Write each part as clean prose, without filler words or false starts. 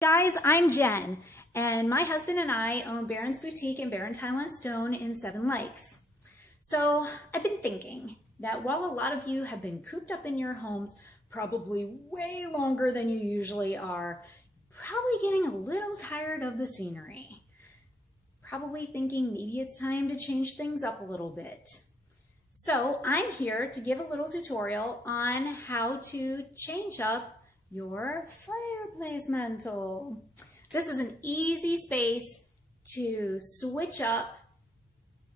Guys, I'm Jen, and my husband and I own Barron's Boutique and Barron Tile and Stone in Seven Lakes. So I've been thinking that while a lot of you have been cooped up in your homes probably way longer than you usually are, probably getting a little tired of the scenery, probably thinking maybe it's time to change things up a little bit. So I'm here to give a little tutorial on how to change up your fireplace mantle. This is an easy space to switch up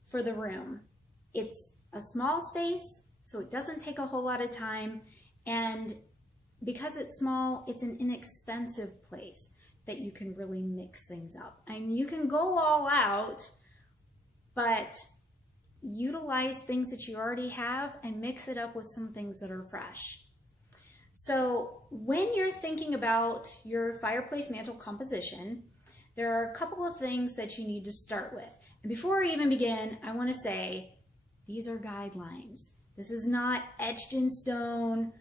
for the room. It's a small space, so it doesn't take a whole lot of time, and because it's small, it's an inexpensive place that you can really mix things up. I mean, you can go all out, but utilize things that you already have and mix it up with some things that are fresh. So when you're thinking about your fireplace mantle composition, there are a couple of things that you need to start with. And before I even begin, I want to say these are guidelines. This is not etched in stone,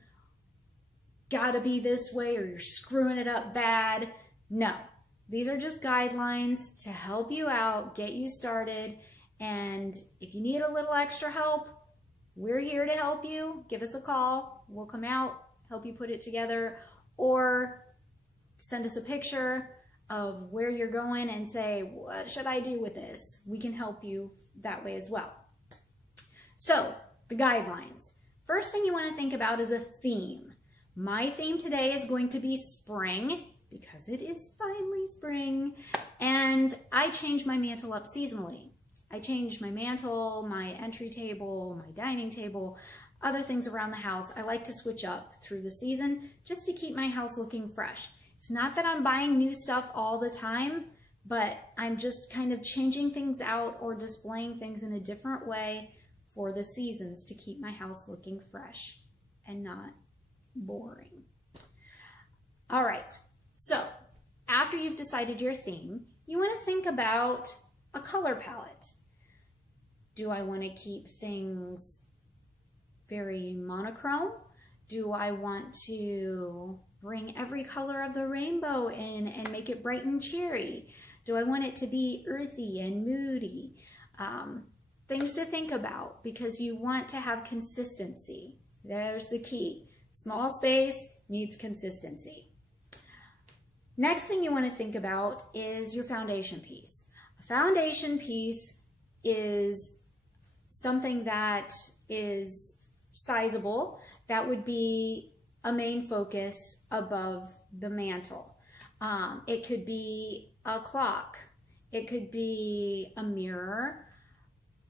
gotta be this way or you're screwing it up bad. No, these are just guidelines to help you out, get you started. And if you need a little extra help, we're here to help you. Give us a call. We'll come out, help you put it together, or send us a picture of where you're going and say, what should I do with this? We can help you that way as well. So the guidelines. First thing you want to think about is a theme. My theme today is going to be spring because it is finally spring, and I change my mantle up seasonally. I change my mantle, my entry table, my dining table, other things around the house. I like to switch up through the season just to keep my house looking fresh. It's not that I'm buying new stuff all the time, but I'm just kind of changing things out or displaying things in a different way for the seasons to keep my house looking fresh and not boring. All right, so after you've decided your theme, you want to think about a color palette. Do I want to keep things very monochrome? Do I want to bring every color of the rainbow in and make it bright and cheery? Do I want it to be earthy and moody? Things to think about because you want to have consistency. There's the key. Small space needs consistency. Next thing you want to think about is your foundation piece. A foundation piece is something that is sizable. That would be a main focus above the mantle. It could be a clock. It could be a mirror,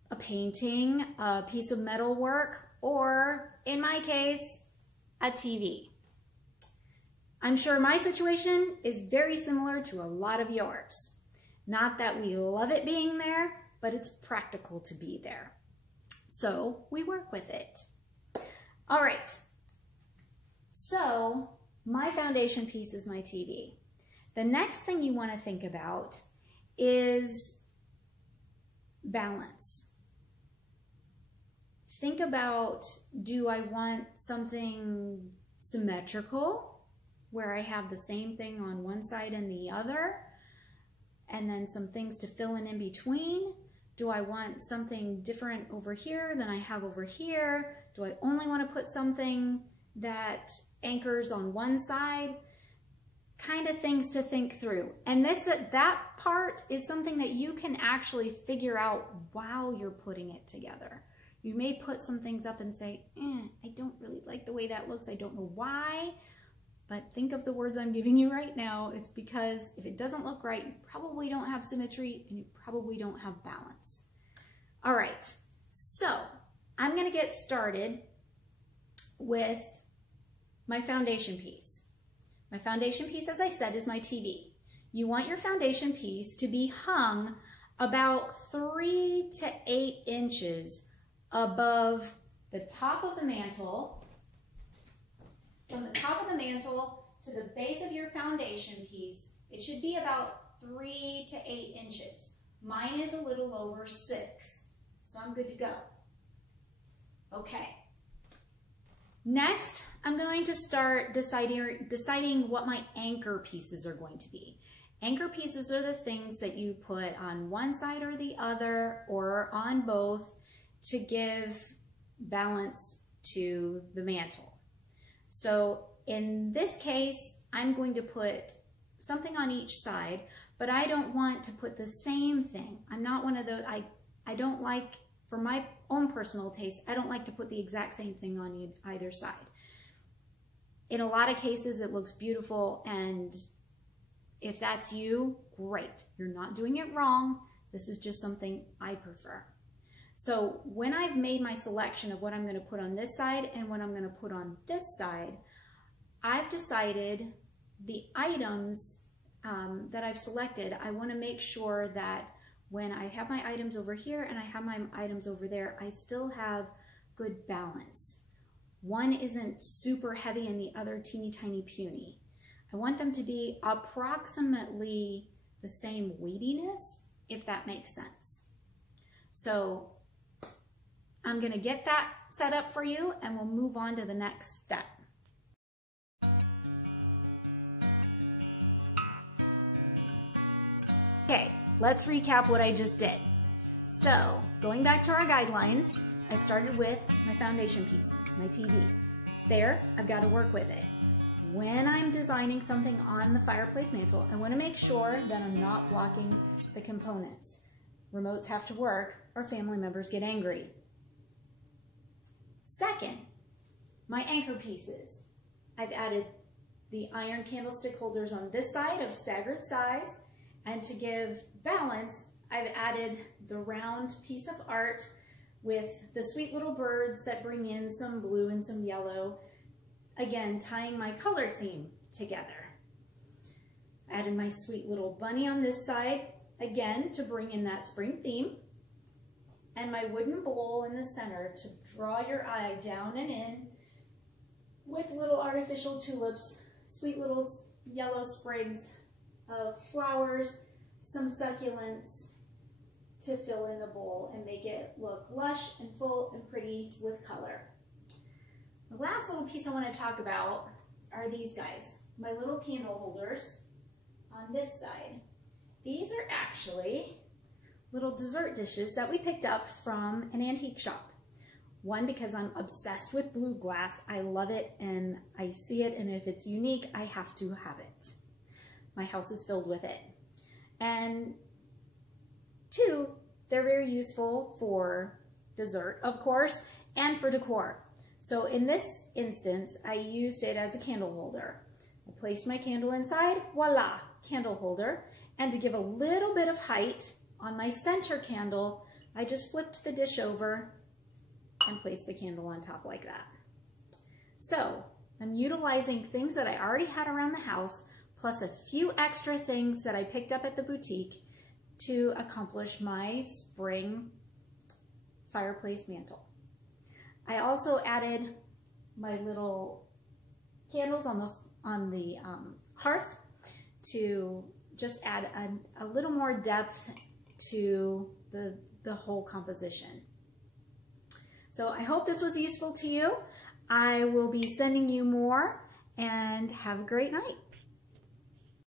a painting, a piece of metal work, or in my case, a TV. I'm sure my situation is very similar to a lot of yours. Not that we love it being there, but it's practical to be there. So we work with it. All right, so my foundation piece is my TV. The next thing you want to think about is balance. Think about, do I want something symmetrical where I have the same thing on one side and the other, and then some things to fill in between? Do I want something different over here than I have over here? Do I only want to put something that anchors on one side? Kind of things to think through. And that part is something that you can actually figure out while you're putting it together. You may put some things up and say, I don't really like the way that looks. I don't know why. But think of the words I'm giving you right now. It's because if it doesn't look right, you probably don't have symmetry and you probably don't have balance. All right, so I'm going to get started with my foundation piece. My foundation piece, as I said, is my TV. You want your foundation piece to be hung about 3 to 8 inches above the top of the mantle. From the top of the mantle to the base of your foundation piece, it should be about 3 to 8 inches. Mine is a little over 6, so I'm good to go. Okay. Next, I'm going to start deciding what my anchor pieces are going to be. Anchor pieces are the things that you put on one side or the other or on both to give balance to the mantle. So in this case, I'm going to put something on each side, but I don't want to put the same thing. I'm not one of those, I don't like, for my own personal taste, I don't like to put the exact same thing on either side. In a lot of cases, it looks beautiful, and if that's you, great. You're not doing it wrong. This is just something I prefer. So when I've made my selection of what I'm going to put on this side and what I'm going to put on this side, I've decided the items that I've selected, I want to make sure that when I have my items over here and I have my items over there, I still have good balance. One isn't super heavy and the other teeny tiny puny. I want them to be approximately the same weightiness, if that makes sense. So I'm going to get that set up for you and we'll move on to the next step. Okay, let's recap what I just did. So, going back to our guidelines, I started with my foundation piece, my TV. It's there, I've got to work with it. When I'm designing something on the fireplace mantle, I want to make sure that I'm not blocking the components. Remotes have to work or family members get angry. Second, my anchor pieces. I've added the iron candlestick holders on this side of staggered size. And to give balance, I've added the round piece of art with the sweet little birds that bring in some blue and some yellow, again, tying my color theme together. Added my sweet little bunny on this side, again, to bring in that spring theme, and my wooden bowl in the center to draw your eye down and in with little artificial tulips, sweet little yellow sprigs of flowers, some succulents to fill in the bowl and make it look lush and full and pretty with color. The last little piece I want to talk about are these guys, my little candle holders on this side. These are actually little dessert dishes that we picked up from an antique shop. One, because I'm obsessed with blue glass. I love it and I see it, and if it's unique, I have to have it. My house is filled with it. And two, they're very useful for dessert, of course, and for decor. So in this instance, I used it as a candle holder. I placed my candle inside, voila, candle holder. And to give a little bit of height on my center candle, I just flipped the dish over and placed the candle on top like that. So I'm utilizing things that I already had around the house, plus a few extra things that I picked up at the boutique to accomplish my spring fireplace mantle. I also added my little candles on the hearth to just add a little more depth to the whole composition. So I hope this was useful to you. I will be sending you more, and have a great night.